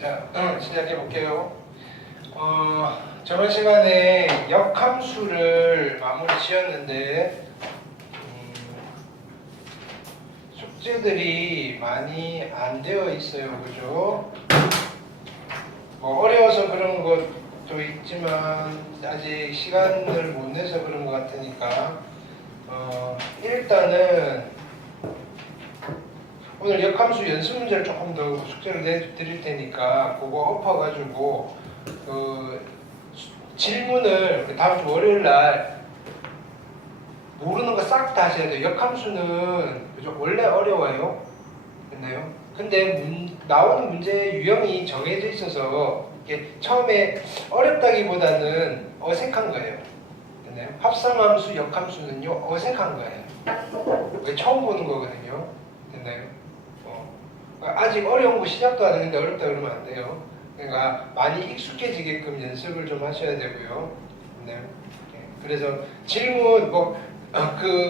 자, 시작해 볼게요. 저번 시간에 역함수를 마무리 지었는데 숙제들이 많이 안 되어 있어요, 그죠? 뭐 어려워서 그런 것도 있지만 아직 시간을 못 내서 그런 것 같으니까 일단은 오늘 역함수 연습 문제를 조금 더 숙제를 내드릴 테니까 그거 엎어가지고 질문을 우리 다음 주 월요일 날 모르는 거 싹 다 하셔야 돼요. 역함수는 그죠? 원래 어려워요. 됐나요? 근데 나오는 문제 유형이 정해져 있어서 이게 처음에 어렵다기보다는 어색한 거예요. 됐나요? 합성함수, 역함수는요 어색한 거예요. 왜 처음 보는 거거든요. 됐나요? 아직 어려운 거 시작도 안 했는데 어렵다 그러면 안 돼요. 그러니까 많이 익숙해지게끔 연습을 좀 하셔야 되고요. 네. 그래서 질문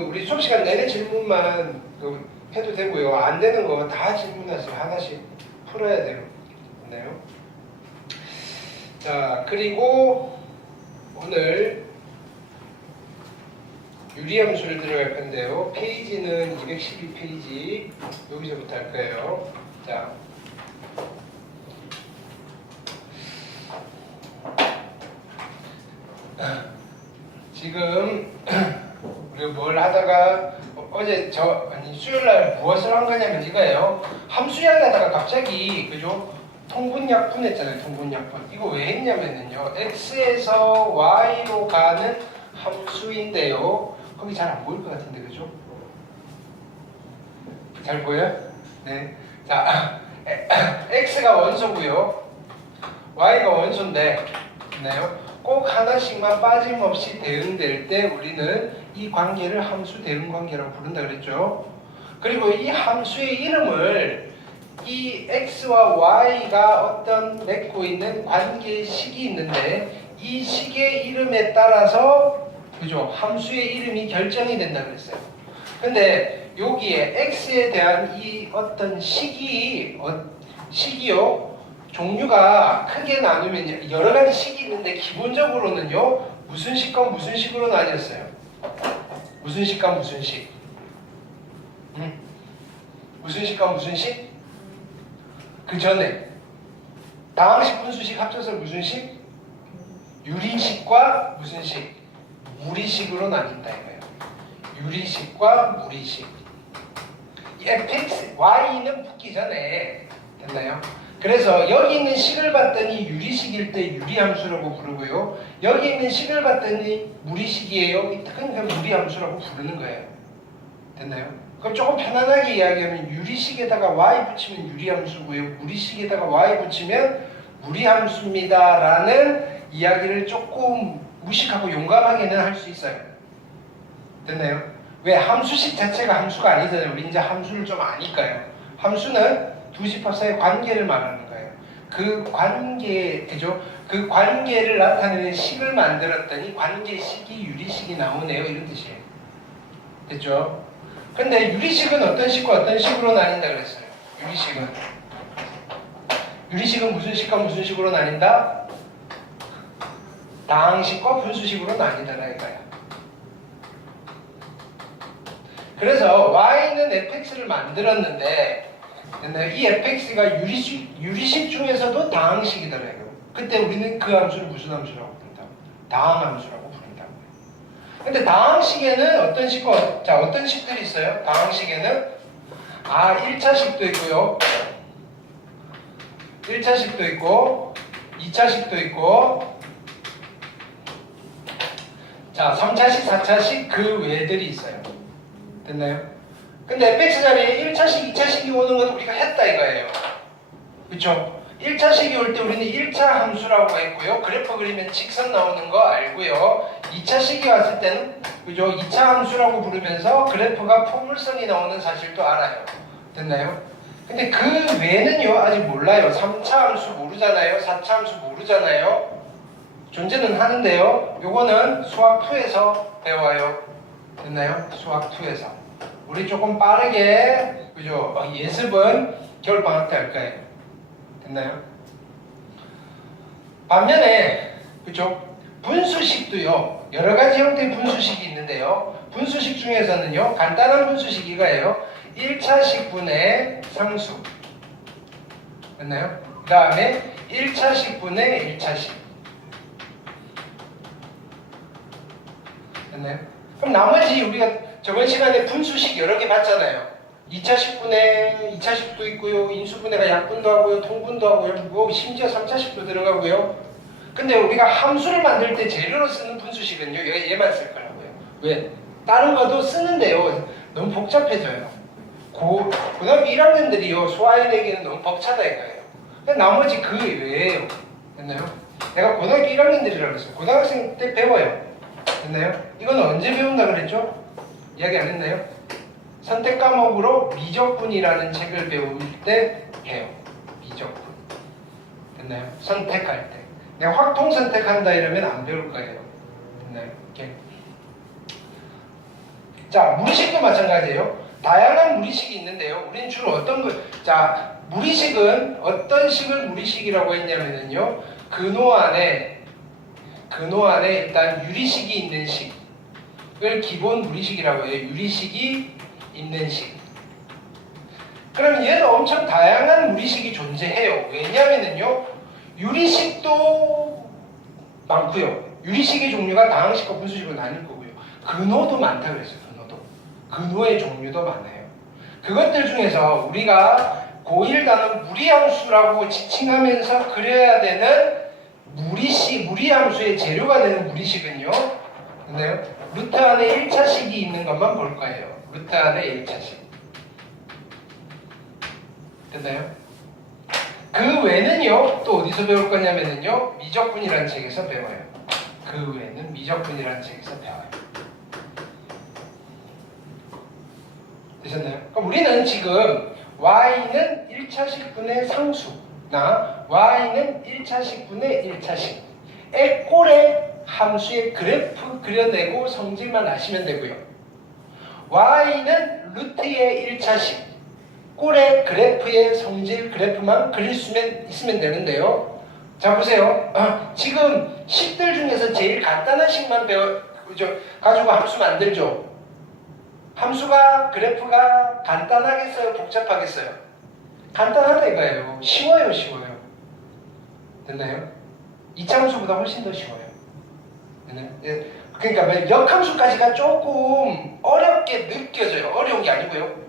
우리 수업 시간 내내 질문만 해도 되고요. 안 되는 거 다 질문하세요. 하나씩 풀어야 돼요. 네. 자, 그리고 오늘 유리함수를 들어갈 건데요. 페이지는 212페이지 여기서부터 할 거예요. 자, 지금 우리가 뭘 하다가 어제 수요일날 무엇을 한 거냐면 이거예요. 함수 이야기하다가 갑자기 그죠? 통분약분 했잖아요. 통분약분. 이거 왜 했냐면요. x에서 y로 가는 함수인데요. 거기 잘 안 보일 것 같은데, 그죠? 잘 보여요? 네. 자, x가 원소고요. y가 원소인데, 있나요? 꼭 하나씩만 빠짐없이 대응될 때 우리는 이 관계를 함수 대응 관계라고 부른다 그랬죠. 그리고 이 함수의 이름을 이 x와 y가 어떤 맺고 있는 관계의 식이 있는데 이 식의 이름에 따라서 그죠? 함수의 이름이 결정이 된다 그랬어요. 근데 여기에 x에 대한 이 어떤 식이요 종류가 크게 나누면 여러 가지 식이 있는데 기본적으로는요 무슨 식과 무슨 식으로 나뉘었어요? 무슨 식과 무슨 식? 무슨 식과 무슨 식? 그 전에 다항식 분수식 합쳐서 무슨 식? 유리식과 무슨 식? 무리식으로 나뉜다 이거예요. 유리식과 무리식. fx, y는 붙기 전에 됐나요? 그래서 여기 있는 식을 봤더니 유리식일 때 유리함수라고 부르고요. 여기 있는 식을 봤더니 무리식이에요. 그러니까 무리함수라고 부르는 거예요. 됐나요? 그럼 조금 편안하게 이야기하면 유리식에다가 y 붙이면 유리함수고요. 무리식에다가 y 붙이면 무리함수입니다. 라는 이야기를 조금 무식하고 용감하게는 할 수 있어요. 됐나요? 왜? 함수식 자체가 함수가 아니잖아요. 우리 이제 함수를 좀 아니까요. 함수는 두 집합 사이의 관계를 말하는 거예요. 그 관계, 그죠? 그 관계를 나타내는 식을 만들었더니 관계식이 유리식이 나오네요. 이런 뜻이에요. 됐죠? 근데 유리식은 어떤 식과 어떤 식으로 나뉜다 그랬어요? 유리식은 무슨 식과 무슨 식으로 나뉜다? 다항식과 분수식으로 나뉜다라 이거야. 그래서 y는 fx를 만들었는데 이 fx가 유리식 중에서도 다항식이더라고요. 그때 우리는 그 함수를 무슨 함수라고 부른다고? 다항함수라고 부른다고요. 근데 다항식에는 어떤 식과 어떤 식들이 있어요? 다항식에는 1차식도 있고요. 1차식도 있고 2차식도 있고 3차식, 4차식 그 외들이 있어요. 됐나요? 근데 fx 자리에 1차식, 2차식이 오는 건 우리가 했다 이거예요. 그쵸? 1차식이 올 때 우리는 1차 함수라고 했고요. 그래프 그리면 직선 나오는 거 알고요. 2차식이 왔을 때는 그죠? 2차 함수라고 부르면서 그래프가 포물선이 나오는 사실도 알아요. 됐나요? 근데 그 외에는요 아직 몰라요. 3차 함수 모르잖아요. 4차 함수 모르잖아요. 존재는 하는데요. 요거는 수학 2에서 배워요. 됐나요? 수학 2에서. 우리 조금 빠르게 그죠? 예습은 겨울방학 때 할 거예요. 됐나요? 반면에 그죠? 분수식도요. 여러 가지 형태의 분수식이 있는데요. 분수식 중에서는요. 간단한 분수식 이거예요. 1차식분의 상수. 됐나요? 그 다음에 1차식분의 1차식. 됐나요? 그럼 나머지 우리가 저번 시간에 분수식 여러 개 봤잖아요. 2차식분의 2차식도 있고요. 인수분해가 약분도 하고요. 통분도 하고요. 뭐 심지어 3차식도 들어가고요. 근데 우리가 함수를 만들 때 재료로 쓰는 분수식은요. 얘만 쓸 거라고요. 왜? 다른 것도 쓰는데요. 너무 복잡해져요. 고등학교 1학년들이요. 소화해내기는 너무 벅차다 이거예요. 근데 나머지 그 외에요. 됐나요? 내가 고등학교 1학년들이라고 했어요. 고등학생 때 배워요. 됐나요? 이건 언제 배운다 그랬죠? 이야기 안 했나요? 선택 과목으로 미적분이라는 책을 배울 때 해요. 미적분. 됐나요? 선택할 때. 내가 확통 선택한다 이러면 안 배울 거예요. 됐나요? 이렇게. 자, 무리식도 마찬가지예요. 다양한 무리식이 있는데요. 우리는 주로 어떤 거, 자, 무리식은 어떤 식을 무리식이라고 했냐면요. 근호 안에 일단 유리식이 있는 식을 기본 무리식이라고 해요. 유리식이 있는 식. 그러면 얘는 엄청 다양한 무리식이 존재해요. 왜냐면은요. 유리식도 많고요. 유리식의 종류가 다항식과 분수식으로 나뉠 거고요. 근호도 많다 그랬어요. 근호의 종류도 많아요. 그것들 중에서 우리가 고1 단원 무리함수라고 지칭하면서 그려야 되는 무리함수의 재료가 되는 무리식은요. 근데요. 루트 안에 1차식이 있는 것만 볼 거예요. 루트 안에 1차식. 됐나요? 그 외는요. 또 어디서 배울 거냐면요. 미적분이라는 책에서 배워요. 그 외는 미적분이라는 책에서 배워요. 되셨나요? 그럼 우리는 지금 y는 1차식분의 상수나 y는 1차식분의 1차식 꼴의 함수의 그래프 그려내고 성질만 아시면 되고요. y는 루트의 1차식 꼴의 그래프의 성질 그래프만 그릴 수면 있으면 되는데요. 자 보세요. 지금 식들 중에서 제일 간단한 식만 가지고 함수 만들죠. 함수가 그래프가 간단하겠어요? 복잡하겠어요? 간단하다 이거예요. 쉬워요. 됐나요? 이차함수보다 훨씬 더 쉬워요. 됐나요? 그러니까 역함수까지가 조금 어렵게 느껴져요. 어려운 게 아니고요.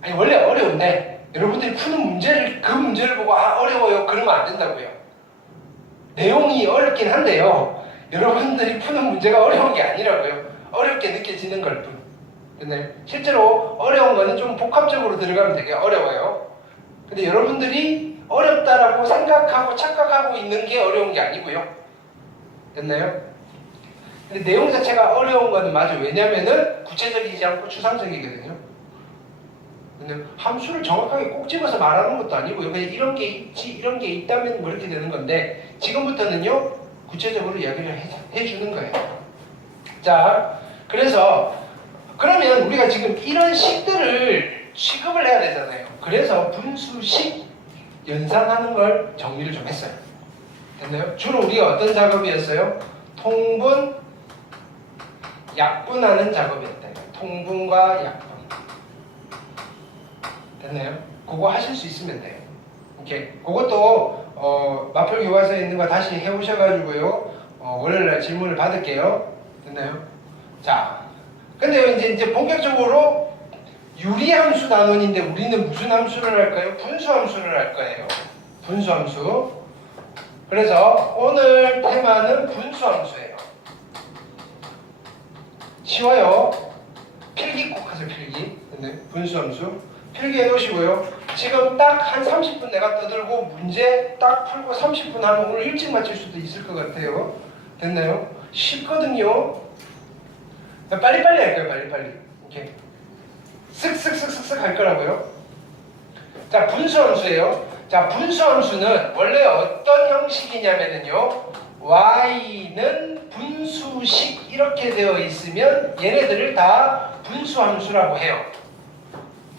아니 원래 어려운데 여러분들이 푸는 문제를 그 문제를 보고 어려워요 그러면 안 된다고요. 내용이 어렵긴 한데요. 여러분들이 푸는 문제가 어려운 게 아니라고요. 어렵게 느껴지는 걸 뿐. 네. 실제로 어려운 거는 좀 복합적으로 들어가면 되게 어려워요. 근데 여러분들이 어렵다라고 생각하고 착각하고 있는 게 어려운 게 아니고요. 됐나요? 근데 내용 자체가 어려운 거는 맞아요. 왜냐면은 구체적이지 않고 추상적이거든요. 근데 함수를 정확하게 꼭 집어서 말하는 것도 아니고요. 그냥 이런 게 있지, 이런 게 있다면 뭐 이렇게 되는 건데 지금부터는요 구체적으로 이야기를 해주는 거예요. 자, 그래서 그러면 우리가 지금 이런 식들을 취급을 해야 되잖아요. 그래서 분수식 연산하는 걸 정리를 좀 했어요. 됐나요? 주로 우리가 어떤 작업이었어요? 통분, 약분하는 작업이었대요. 통분과 약분. 됐나요? 그거 하실 수 있으면 돼요. 이렇게 그것도 마표 교과서에 있는 거 다시 해오셔가지고요. 월요일날 질문을 받을게요. 됐나요? 자. 근데 이제 본격적으로 유리함수 단원인데 우리는 무슨 함수를 할까요? 분수함수를 할 거예요. 분수함수. 그래서 오늘 테마는 분수함수예요. 쉬워요. 필기 꼭 하세요. 필기. 네, 분수함수. 필기해 놓으시고요. 지금 딱 한 30분 내가 떠들고 문제 딱 풀고 30분 하면 오늘 일찍 마칠 수도 있을 것 같아요. 됐나요? 쉽거든요. 빨리빨리 할 거예요. 빨리빨리. 이렇게 쓱쓱쓱쓱쓱 할 거라고요. 자, 분수함수예요. 자, 분수함수는 원래 어떤 형식이냐면요. y는 분수식 이렇게 되어 있으면 얘네들을 다 분수함수라고 해요.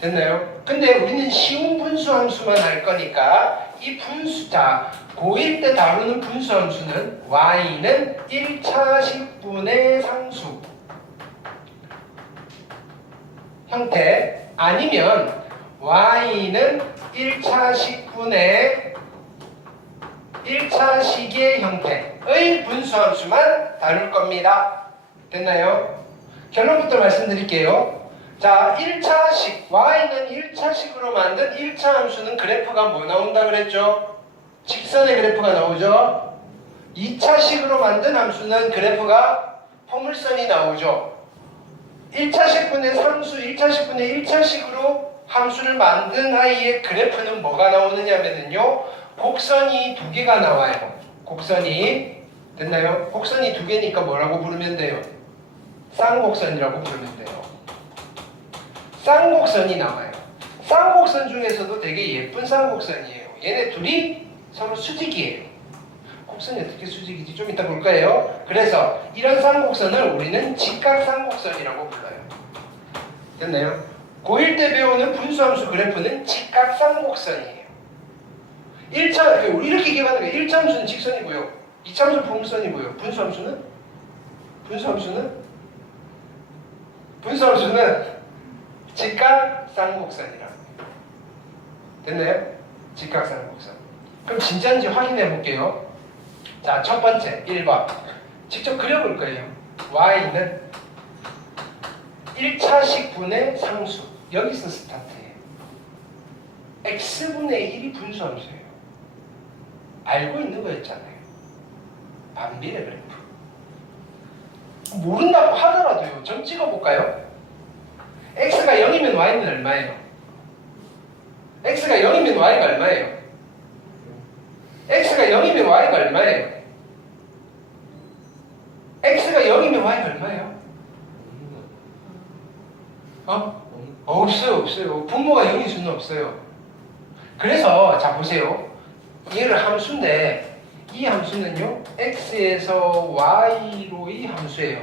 됐나요? 근데 우리는 쉬운 분수 함수만 할 거니까 이 분수자 고1 때 다루는 분수 함수는 y는 1차 식분의 상수 형태 아니면 y는 1차 식분의 1차 식의 형태의 분수 함수만 다룰 겁니다. 됐나요? 결론부터 말씀드릴게요. 자, 1차식 y는 1차식으로 만든 1차 함수는 그래프가 뭐 나온다 그랬죠? 직선의 그래프가 나오죠? 2차식으로 만든 함수는 그래프가 포물선이 나오죠? 1차식분의 상수, 1차식분의 1차식으로 함수를 만든 아이의 그래프는 뭐가 나오느냐면요 곡선이 두 개가 나와요. 곡선이 됐나요? 곡선이 두 개니까 뭐라고 부르면 돼요? 쌍곡선이라고 부르면 돼요. 쌍곡선이 나와요. 쌍곡선 중에서도 되게 예쁜 쌍곡선이에요. 얘네 둘이 서로 수직이에요. 곡선이 어떻게 수직이지? 좀 이따 볼 거예요. 그래서 이런 쌍곡선을 우리는 직각쌍곡선이라고 불러요. 됐나요? 고1 때 배우는 분수함수 그래프는 직각쌍곡선이에요. 1차, 이렇게 기억하는 거예요. 1차 함수는 직선이고요. 2차 함수는 포물선이고요. 분수함수는 직각쌍곡선이라고. 됐나요? 직각쌍곡선. 그럼 진짜인지 확인해 볼게요. 자, 첫 번째 1번 직접 그려볼 거예요. y는 1차식 분의 상수. 여기서 스타트해요. x분의 1이 분수함수예요. 알고 있는 거였잖아요. 반비례 그래프. 모른다고 하더라도요. 좀 찍어볼까요? x가 0이면 y는 얼마예요? x가 0이면 y가 얼마예요? x가 0이면 y가 얼마예요? x가 0이면 y가 얼마예요? 없어요. 분모가 0인 수는 없어요. 그래서 자 보세요. 얘를 함수인데 이 함수는요 x에서 y로의 함수예요.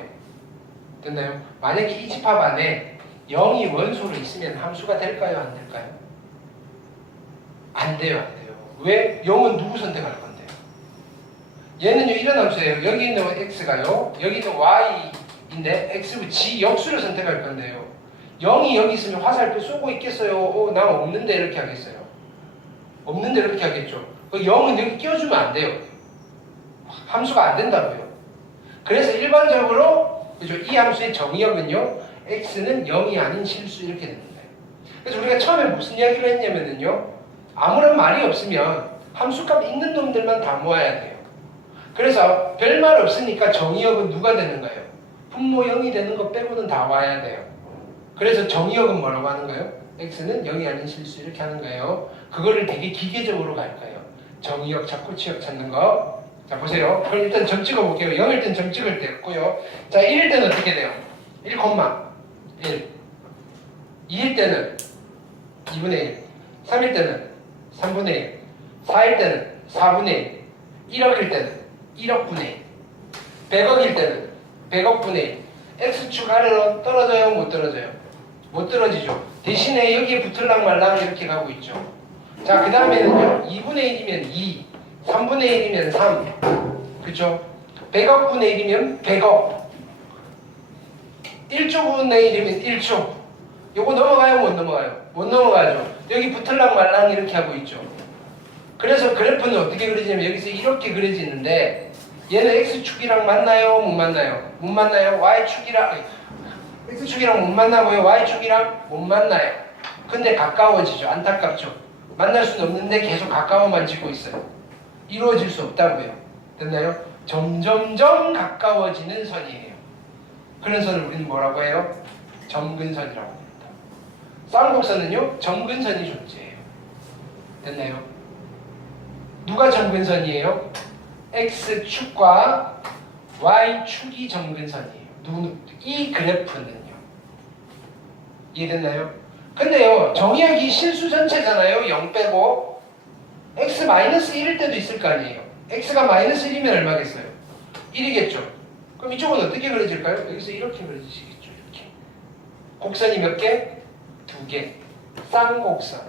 됐나요? 만약에 이 집합 안에 0이 원소로 있으면 함수가 될까요? 안 될까요? 안 돼요. 왜? 0은 누구 선택할 건데요? 얘는요 이런 함수예요. 여기 있는 x가요 여기 있는 y인데 x고 지 역수를 선택할 건데요 0이 여기 있으면 화살표 쏘고 있겠어요? 난 없는데 이렇게 하겠어요? 없는데 이렇게 하겠죠. 0은 여기 끼워주면 안 돼요. 함수가 안 된다고요. 그래서 일반적으로 그죠? 이 함수의 정의역은요 x는 0이 아닌 실수 이렇게 됩니다. 그래서 우리가 처음에 무슨 이야기를 했냐면요 아무런 말이 없으면 함수값 있는 놈들만 다 모아야 돼요. 그래서 별말 없으니까 정의역은 누가 되는가요? 분모 0이 되는 거 빼고는 다 와야 돼요. 그래서 정의역은 뭐라고 하는 거예요? x는 0이 아닌 실수 이렇게 하는 거예요. 그거를 되게 기계적으로 갈 거예요. 정의역 찾고 치역 찾는 거. 자 보세요. 그럼 일단 점 찍어볼게요. 0일 땐 점 찍을 때 없고요. 자 1일 때는 어떻게 돼요? 1, 1. 2일 때는 2분의 1. 3일 때는 3분의 1. 4일 때는 4분의 1. 1억일 때는 1억 분의 1. 100억일 때는 100억 분의 1. x축 아래로 떨어져요? 못 떨어져요? 못 떨어지죠. 대신에 여기에 붙을랑 말랑 이렇게 가고 있죠. 자, 그 다음에는요. 2분의 1이면 2, 3분의 1이면 3. 그쵸? 100억 분의 1이면 100억. 1조 분의 1이면 1조. 요거 넘어가요? 못 넘어가요? 못 넘어가죠. 여기 붙을랑 말랑 이렇게 하고 있죠. 그래서 그래프는 어떻게 그려지냐면 여기서 이렇게 그려지는데 얘는 x축이랑 만나요? 못 만나요? 못 만나요? y축이랑 x축이랑 못 만나고요. y축이랑 못 만나요. 근데 가까워지죠. 안타깝죠. 만날 수는 없는데 계속 가까워만 지고 있어요. 이루어질 수 없다고요. 됐나요? 점점점 가까워지는 선이에요. 그런 선을 우리는 뭐라고 해요? 점근선이라고 합니다. 쌍곡선은요 점근선이 존재해요. 됐나요? 누가 점근선이에요? x축과 y축이 점근선이에요. 이 그래프는요. 이해됐나요? 근데요 정의역이 실수 전체잖아요. 0 빼고 x-1일 때도 있을 거 아니에요. x가 -1이면 얼마겠어요? 1이겠죠. 그럼 이쪽은 어떻게 그려질까요? 여기서 이렇게 그려지시겠죠. 이렇게 곡선이 몇 개? 2개. 쌍곡선.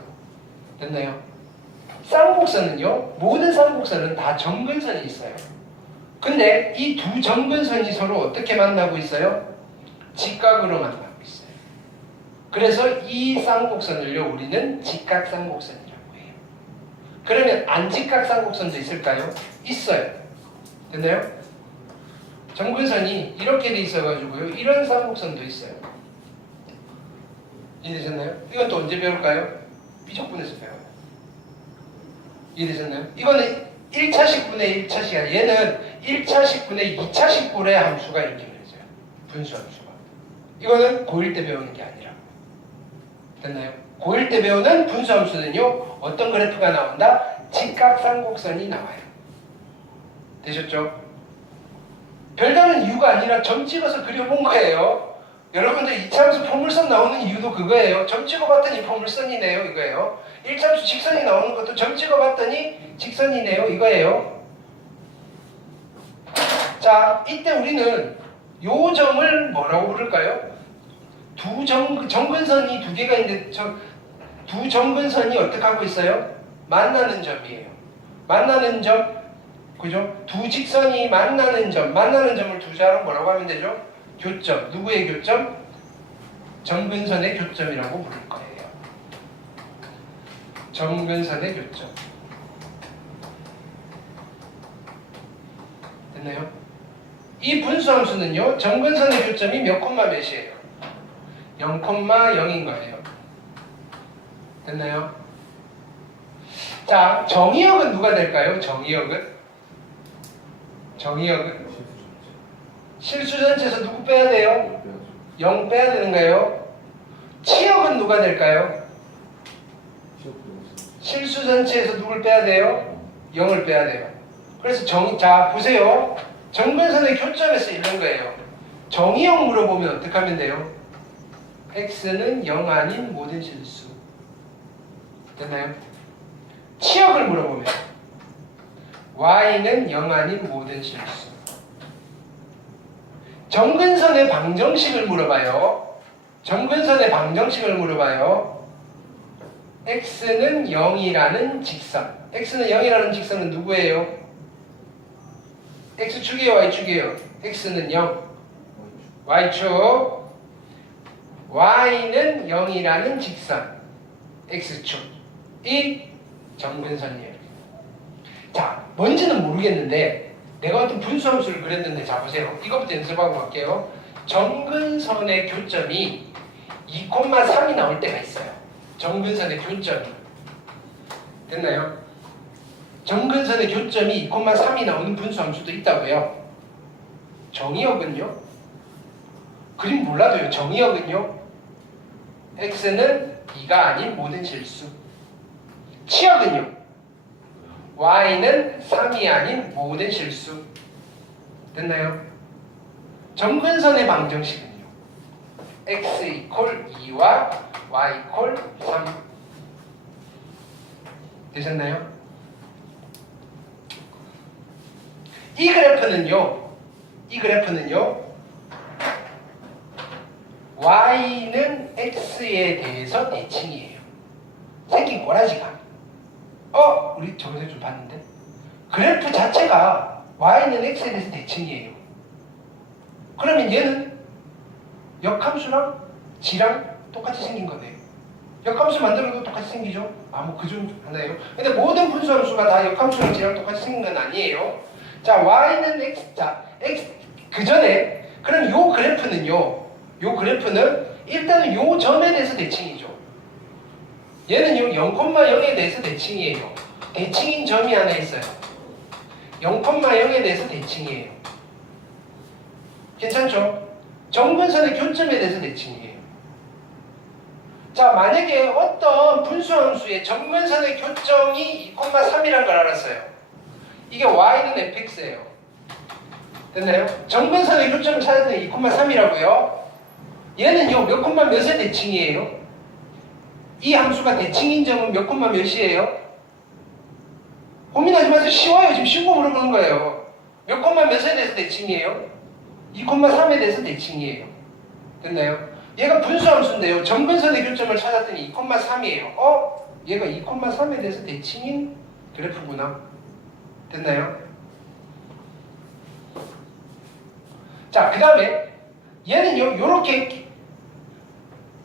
됐나요? 쌍곡선은요, 모든 쌍곡선은 다 점근선이 있어요. 근데 이 두 점근선이 서로 어떻게 만나고 있어요? 직각으로 만나고 있어요. 그래서 이 쌍곡선을요, 우리는 직각쌍곡선이라고 해요. 그러면 안직각 쌍곡선도 있을까요? 있어요. 됐나요? 점근선이 이렇게 돼 있어가지고요, 이런 쌍곡선도 있어요. 이해되셨나요? 이건 또 언제 배울까요? 미적분에서 배워요. 이해되셨나요? 이거는 1차 식분의 1차 시간, 얘는 1차 식분의 2차 식분의 함수가 이렇게 그려져요. 분수 함수가. 이거는 고1 때 배우는 게 아니라. 됐나요? 고1 때 배우는 분수 함수는요, 어떤 그래프가 나온다? 직각쌍곡선이 나와요. 되셨죠? 별다른 이유가 아니라 점 찍어서 그려본 거예요. 여러분들 2차 함수 포물선 나오는 이유도 그거예요. 점 찍어봤더니 포물선이네요, 이거예요. 1차 함수 직선이 나오는 것도 점 찍어봤더니 직선이네요, 이거예요. 자, 이때 우리는 요 점을 뭐라고 부를까요? 점근선이 두 개가 있는데 두 점근선이 어떻게 하고 있어요? 만나는 점이에요. 만나는 점, 그죠? 두 직선이 만나는 점을 두 자로 뭐라고 하면 되죠? 교점. 누구의 교점? 점근선의 교점이라고 부를 거예요. 점근선의 교점. 됐나요? 이 분수함수는요, 점근선의 교점이 몇 콤마 몇이에요? 0,0인 거예요. 됐나요? 자, 정의역은 누가 될까요? 정의역은 실수 전체에서 누구 빼야 돼요? 0 빼야 되는 거예요. 치역은 누가 될까요? 실수 전체에서 누굴 빼야 돼요? 0을 빼야 돼요. 그래서 자, 보세요. 점근선의 교점에서 이런 거예요. 정의역 물어보면 어떻게 하면 돼요? x는 0 아닌 모든 실수. 됐나요? 치역을 물어보면 y는 0 아닌 모든 실수. 점근선의 방정식을 물어봐요. x는 0이라는 직선. x는 0이라는 직선은 누구예요? x축이에요, y축이에요? x는 0. y축. y는 0이라는 직선. x축. 이 점근선이에요. 자, 뭔지는 모르겠는데 내가 어떤 분수함수를 그렸는데, 자 보세요. 이것부터 연습하고 갈게요. 점근선의 교점이 2,3이 나올 때가 있어요. 점근선의 교점이. 됐나요? 점근선의 교점이 2,3이 나오는 분수함수도 있다고요. 정의역은요? 그림 몰라도요. 정의역은요? x는 2가 아닌 모든 실수. 치역은요? y는 3이 아닌 모든 실수. 됐나요? 점근선의 방정식은요, x 이퀄 2와 y 이퀄 3. 되셨나요? 이 그래프는요 y는 x에 대해서 대칭이에요. 생긴 꼬라지가. 우리 저번에 좀 봤는데 그래프 자체가 y는 x에 대해서 대칭이에요. 그러면 얘는 역함수랑 g랑 똑같이 생긴 거네요. 역함수 만들어도 똑같이 생기죠? 뭐 그 중 하나예요. 근데 모든 분수함수가 다 역함수랑 g랑 똑같이 생긴 건 아니에요. 자, y는 x, 자, x 그 전에 그럼 요 그래프는 일단은 요 점에 대해서 대칭이죠. 얘는요 0,0에 대해서 대칭이에요. 대칭인 점이 하나 있어요. 0,0에 대해서 대칭이에요. 괜찮죠? 점근선의 교점에 대해서 대칭이에요. 자, 만약에 어떤 분수함수의 점근선의 교점이 2,3이라는 걸 알았어요. 이게 y는 fx예요. 됐나요? 점근선의 교점을 찾았더니 2,3이라고요. 얘는요 몇 콤마 몇의 대칭이에요? 이 함수가 대칭인 점은 몇 콤마 몇이에요? 고민하지 마세요. 쉬워요. 지금 쉬운 거 물어보는 거예요. 몇 콤마 몇에 대해서 대칭이에요? 2,3에 대해서 대칭이에요. 됐나요? 얘가 분수함수인데요. 점근선의 교점을 찾았더니 2,3이에요. 얘가 2,3에 대해서 대칭인 그래프구나. 됐나요? 자, 그 다음에 얘는요, 요렇게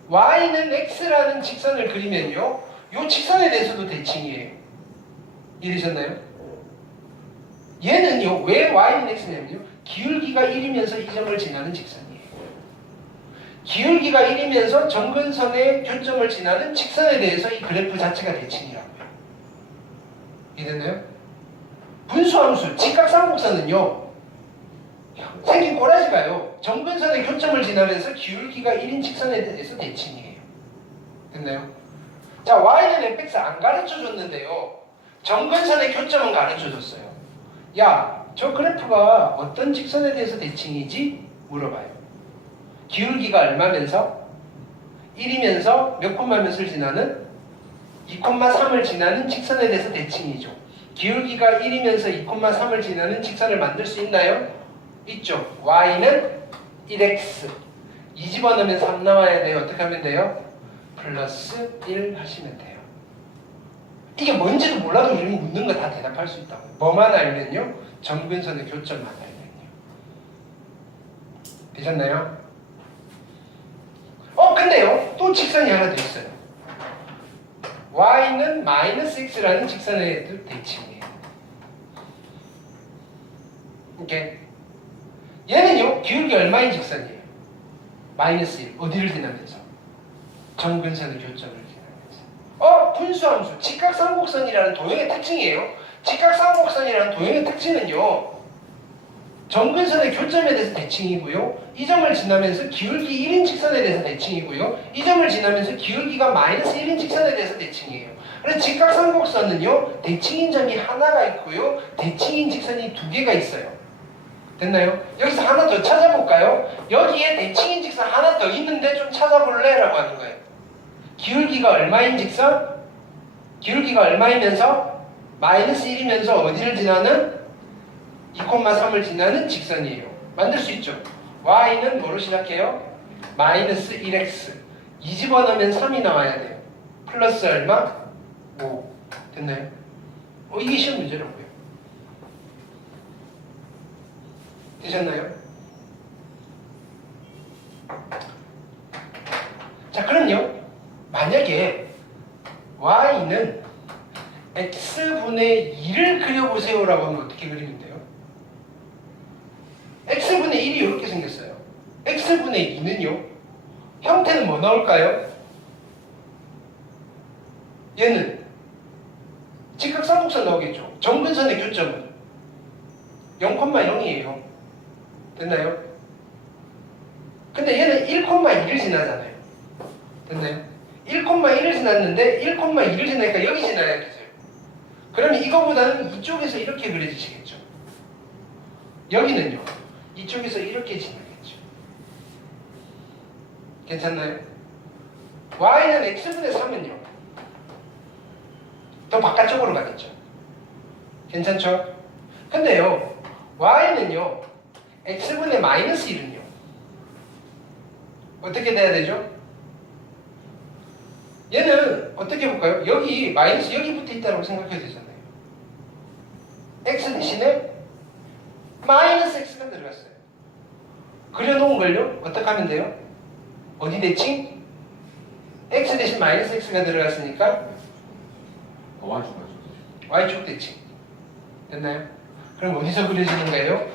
y는 x라는 직선을 그리면요, 요 직선에 대해서도 대칭이에요. 이해되셨나요? 얘는요, 왜 y는 x냐면요, 기울기가 1이면서 이 점을 지나는 직선이에요. 기울기가 1이면서 점근선의 교점을 지나는 직선에 대해서 이 그래프 자체가 대칭이라고요. 이해됐나요? 분수함수, 직각삼각선은요, 생긴 꼬라지가요, 점근선의 교점을 지나면서 기울기가 1인 직선에 대해서 대칭이에요. 됐나요? 자, y는 fx 안 가르쳐줬는데요, 점근선의 교점은 가르쳐줬어요. 야, 저 그래프가 어떤 직선에 대해서 대칭이지? 물어봐요. 기울기가 얼마면서? 1이면서 몇 콤마 몇을 지나는? 2,3을 지나는 직선에 대해서 대칭이죠. 기울기가 1이면서 2,3을 지나는 직선을 만들 수 있나요? 있죠. y는 1x. 2 집어넣으면 3 나와야 돼요. 어떻게 하면 돼요? 플러스 1 하시면 돼요. 이게 뭔지도 몰라도 우리는 묻는 거 다 대답할 수 있다고요. 뭐만 알면요? 점근선의 교점만 알면요. 되셨나요? 근데요, 또 직선이 하나 더 있어요. y는 마이너스 x라는 직선에 대칭이에요. 이렇게. 얘는요, 기울기 얼마인 직선이에요? 마이너스 1. 어디를 지나면서? 점근선의 교점을 지나면서. 분수함수. 직각삼각선이라는 도형의 특징이에요. 직각삼각선이라는 도형의 특징은요, 점근선의 교점에 대해서 대칭이고요, 이 점을 지나면서 기울기 1인 직선에 대해서 대칭이고요, 이 점을 지나면서 기울기가 마이너스 1인 직선에 대해서 대칭이에요. 그래서 직각삼각선은요, 대칭인 점이 하나가 있고요, 대칭인 직선이 2개가 있어요. 됐나요? 여기서 하나 더 찾아볼까요? 여기에 대칭인 직선 하나 더 있는데 좀 찾아볼래? 라고 하는 거예요. 기울기가 얼마인 직선? 기울기가 얼마이면서? 마이너스 1이면서 어디를 지나는? 2,3을 지나는 직선이에요. 만들 수 있죠. y는 뭐로 시작해요? 마이너스 1x. 2 집어넣으면 3이 나와야 돼요. 플러스 얼마? 5. 됐나요? 이게 시험 문제라고요. 되셨나요? 자, 그럼요, 만약에 y는 x분의 2를 그려보세요 라고 하면 어떻게 그리면 돼요? x분의 1이 이렇게 생겼어요. x분의 2는요, 형태는 뭐 나올까요? 얘는 직각삼각선 나오겠죠. 점근선의 교점은 0,0이에요. 됐나요? 근데 얘는 1,2를 지나잖아요. 됐나요? 1,1을 지났는데 1,2를 지나니까 여기 지나야겠어요. 그러면 이거보다는 이쪽에서 이렇게 그려지시겠죠. 여기는요, 이쪽에서 이렇게 지나겠죠. 괜찮나요? y는 x분의 3은요, 더 바깥쪽으로 가겠죠. 괜찮죠? 근데요, y는요, x분의 마이너스 1은요, 어떻게 돼야 되죠? 얘는 어떻게 볼까요? 여기 마이너스 여기 붙어 있다고 생각해도 되잖아요. x 대신에 마이너스 x가 들어갔어요. 그려놓은 걸요, 어떻게 하면 돼요? 어디 대칭? x 대신 마이너스 x가 들어갔으니까 y축 대칭. 됐나요? 그럼 어디서 그려지는 거예요?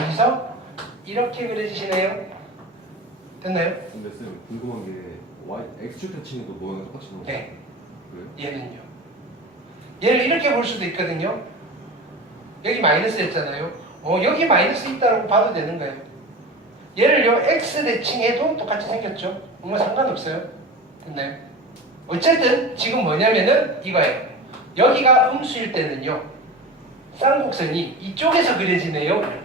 여기서 이렇게 그려지시네요. 됐나요? 근데 쌤, 궁금한 게 x축 대칭도 모양이 똑같이 나오죠? 네. 그래요? 얘는요, 얘를 이렇게 볼 수도 있거든요. 여기 마이너스였잖아요. 여기 마이너스 있다고 봐도 되는 거예요. 얘를요, x 대칭해도 똑같이 생겼죠. 뭐 상관없어요. 됐나요? 어쨌든 지금 뭐냐면은 이거예요. 여기가 음수일 때는요, 쌍곡선이 이쪽에서 그려지네요. 그런 거예요.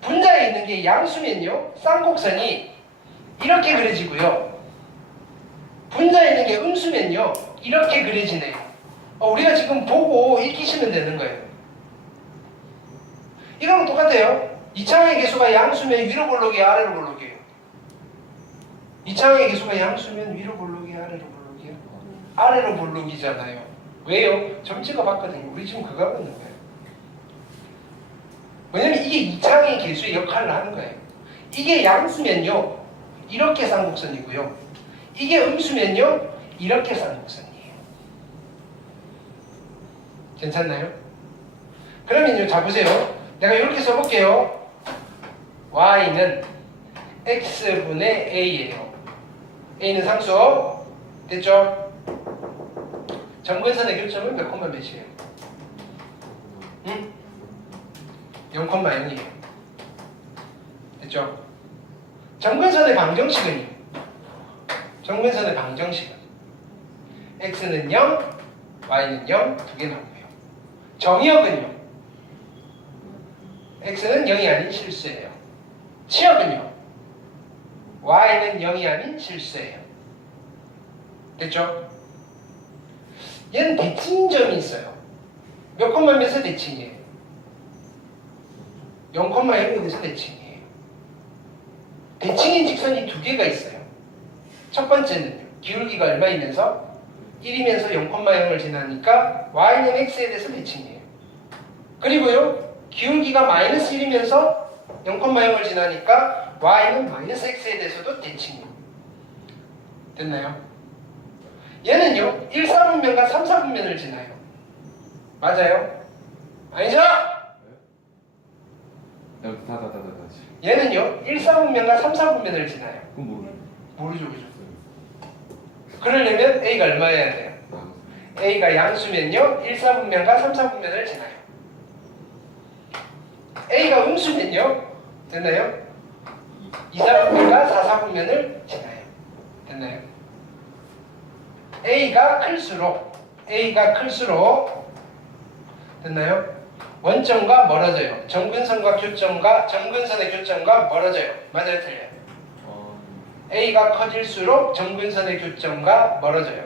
분자에 있는 게 양수면요, 쌍곡선이 이렇게 그려지고요, 분자에 있는 게 음수면요, 이렇게 그려지네요. 우리가 지금 보고 익히시면 되는 거예요. 이거랑 똑같아요. 이차의 개수가 양수면 위로 볼록이에요, 아래로 볼록이에요? 이창의 개수가 양수면 위로 볼록이야, 아래로 볼록이야? 아래로 볼록이잖아요. 왜요? 점지가 봤거든요. 우리 지금 그거 하고 있는 거예요. 왜냐면 이게 이창의 개수의 역할을 하는 거예요. 이게 양수면요, 이렇게 쌍곡선이고요. 이게 음수면요, 이렇게 쌍곡선이에요. 괜찮나요? 그러면요, 자 보세요. 내가 이렇게 써볼게요. y는 x분의 a예요. a는 상수. 됐죠? 점근선의 교점은 몇 콤마 몇이에요? 응? 0,0이에요. 됐죠? 점근선의 방정식은요? 점근선의 방정식은 x는 0, y는 0, 두 개 나오고요. 정의역은요? x는 0이 아닌 실수예요. 치역은요? y는 0이 아닌 실수예요. 됐죠? 얘는 대칭점이 있어요. 몇 콤마 몇에서 대칭이에요? 0,0에서 대칭이에요. 대칭인 직선이 두 개가 있어요. 첫 번째는요, 기울기가 얼마이면서 1이면서 0,0을 지나니까 y는 x에 대해서 대칭이에요. 그리고요, 기울기가 마이너스 1이면서 0,0을 지나니까 y는 마이너스 x에 대해서도 대칭이에요. 됐나요? 얘는요, 1, 4분면과 3, 4분면을 지나요. 맞아요? 아니죠? 다시. 얘는요, 1, 4분면과 3, 4분면을 지나요. 그럼 모르죠, 그죠? 그러려면 a가 얼마여야 돼요? a가 양수면요, 1, 4분면과 3, 4분면을 지나요. a가 음수면요, 됐나요? 2, 4분면과 4, 4분면을 지나요. 됐나요? a가 클수록 됐나요? 원점과 멀어져요. 점근선의 교점과 멀어져요. 맞아요, 틀려요? a가 커질수록 점근선의 교점과 멀어져요.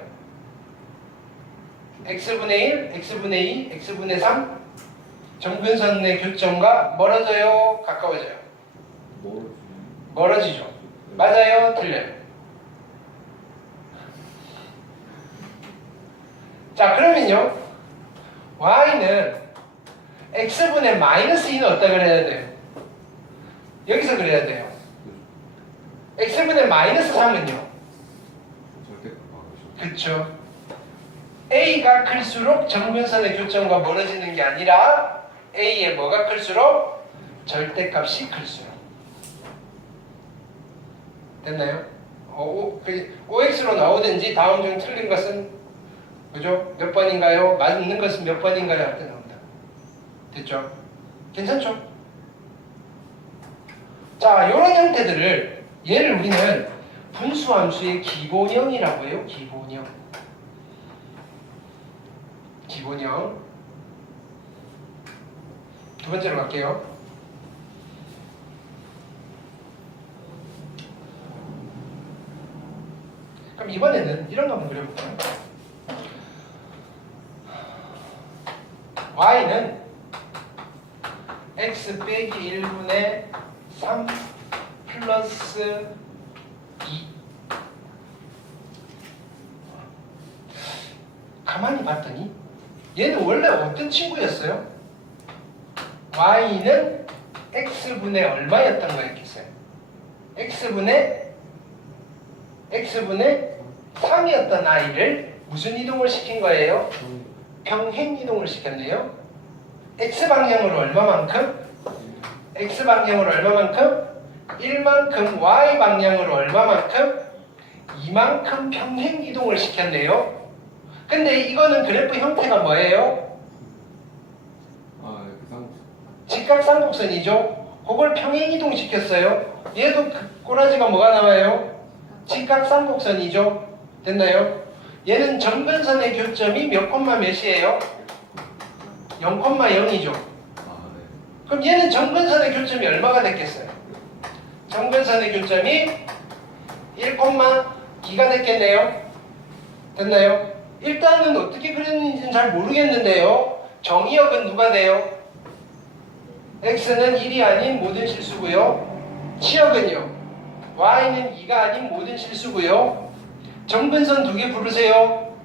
x분의 1, x분의 2, x분의 3 점근선의 교점과 멀어져요, 가까워져요? 멀어지죠. 맞아요, 틀려요? 자, 그러면요, y는 x분의 마이너스 2는 어디다 그려야 돼요? 여기서 그려야 돼요. x분의 마이너스 3은요? 그쵸. a가 클수록 점근선의 교점과 멀어지는 게 아니라 a의 뭐가 클수록? 절대값이 클수록. 됐나요? OX로 나오든지 다음 중 틀린 것은 그죠? 몇 번인가요? 맞는 것은 몇 번인가요? 할 때 나온다. 됐죠? 괜찮죠? 자, 이런 형태들을 얘를 우리는 분수함수의 기본형이라고 해요. 기본형. 두 번째로 갈게요. 그럼 이번에는 이런 거 한번 그려볼까요? y는 x 빼기 1분의 3 플러스 2. 가만히 봤더니 얘는 원래 어떤 친구였어요? y는 x분의 얼마였던 거였겠어요? x분의 3이었던 a를 무슨 이동을 시킨 거예요? 평행 이동을 시켰네요. x방향으로 얼마만큼? x방향으로 얼마만큼? 1만큼, y방향으로 얼마만큼? 2만큼 평행 이동을 시켰네요. 근데 이거는 그래프 형태가 뭐예요? 직각쌍곡선이죠. 그걸 평행 이동 시켰어요. 얘도 꼬라지가 뭐가 나와요? 직각쌍곡선이죠. 됐나요? 얘는 점근선의 교점이 몇 콤마 몇이에요? 0,0이죠. 그럼 얘는 점근선의 교점이 얼마가 됐겠어요? 점근선의 교점이 1,2가 됐겠네요. 됐나요? 일단은 어떻게 그렸는지는 잘 모르겠는데요. 정의역은 누가 돼요? x는 1이 아닌 모든 실수고요. 치역은요? y는 2가 아닌 모든 실수고요. 정근선 두 개 부르세요.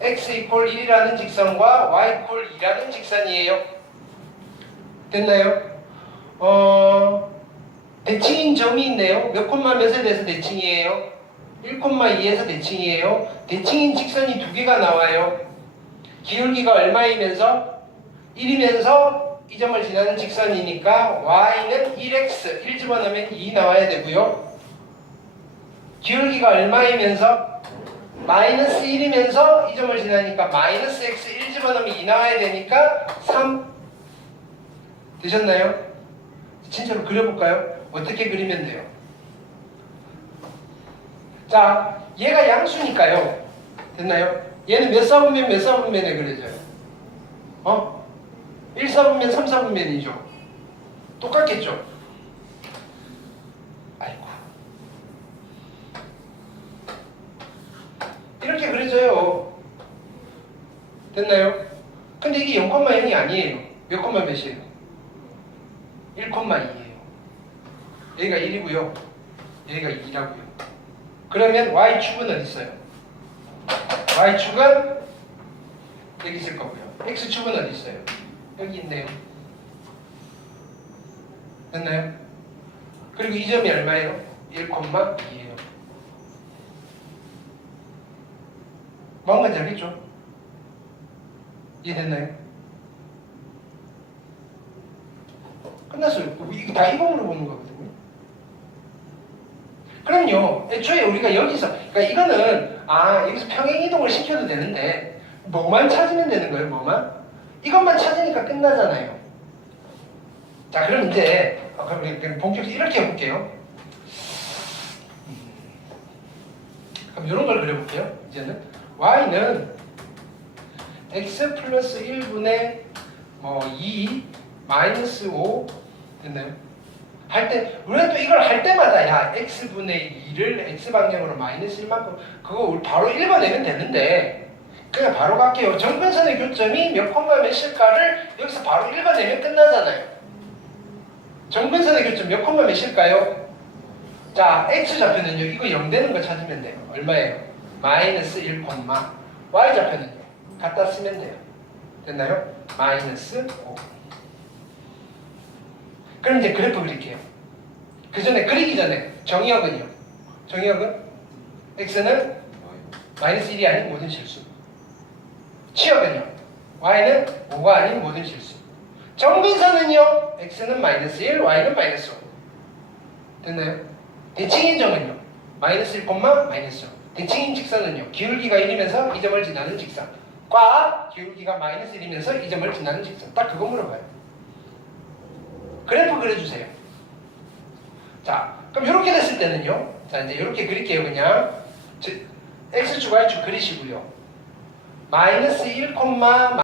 x 이퀄 1이라는 직선과 y 이퀄 2라는 직선이에요. 됐나요? 대칭인 점이 있네요. 몇 콤마 몇에 대해서 대칭이에요? 1,2에서 대칭이에요. 대칭인 직선이 두 개가 나와요. 기울기가 얼마이면서? 1이면서 이 점을 지나는 직선이니까 y는 1x, 1 집어넣으면 2 나와야 되고요. 기울기가 얼마이면서? 마이너스 1이면서 이 점을 지나니까 마이너스 x 1 집어넣으면 2 나와야 되니까 3 되셨나요? 진짜로 그려볼까요? 어떻게 그리면 돼요? 자, 얘가 양수니까요. 됐나요? 얘는 몇 사분면 몇 사분면에 그려져요? 1사분면 3사분면이죠. 똑같겠죠? 아이고. 이렇게 그려져요. 됐나요? 근데 이게 0,0이 아니에요. 몇 콤마 몇이에요? 1,2예요. 여기가 1이고요. 여기가 2라고요. 그러면 y축은 어디 있어요? y축은 여기 있을 거고요. x축은 어디 있어요? 여기 있네요. 됐나요? 그리고 이 점이 얼마예요? 1,2예요. 뭔 건지 알겠죠? 이해됐나요? 끝났어요. 이게 다 이거 물어보는 거거든요. 그럼요. 애초에 우리가 여기서, 그러니까 이거는 여기서 평행이동을 시켜도 되는데 뭐만 찾으면 되는 거예요. 뭐만? 이것만 찾으니까 끝나잖아요. 자, 그럼 이제 그럼 우리 본격적으로 이렇게 해볼게요. 그럼 이런 걸 그려볼게요. 이제는 y는 x 플러스 1분의 2 마이너스 5 됐나요? 할 때 우리가 또 이걸 할 때마다 야 x분의 2를 x방향으로 마이너스 1만큼 그거 바로 읽어내면 되는데 그냥 바로 갈게요. 정근선의 교점이 몇 콤마 몇일까를 여기서 바로 읽어내면 끝나잖아요. 정근선의 교점 몇 콤마 몇일까요? 자, x좌표는요. 이거 0 되는 거 찾으면 돼요. 얼마예요? 마이너스 1 콤마. y좌표는요. 갖다 쓰면 돼요. 됐나요? 마이너스 5. 그럼 이제 그래프 그릴게요. 그 전에 그리기 전에 정의역은요. 정의역은 x는 마이너스 1이 아닌 모든 실수. 치역은요. y는 5가 아닌 모든 실수. 정근선은요. x는 마이너스 1, y는 마이너스 5. 됐나요? 대칭인 점은요. 마이너스 1, 마이너스 5. 대칭인 직선은요. 기울기가 1이면서 이 점을 지나는 직선. 과 기울기가 마이너스 1이면서 이 점을 지나는 직선. 딱 그거 물어봐요. 그래프 그려주세요. 자, 그럼 이렇게 됐을 때는요. 자, 이제 이렇게 그릴게요. 그냥 x축, y축 그리시고요. 마이너스 1,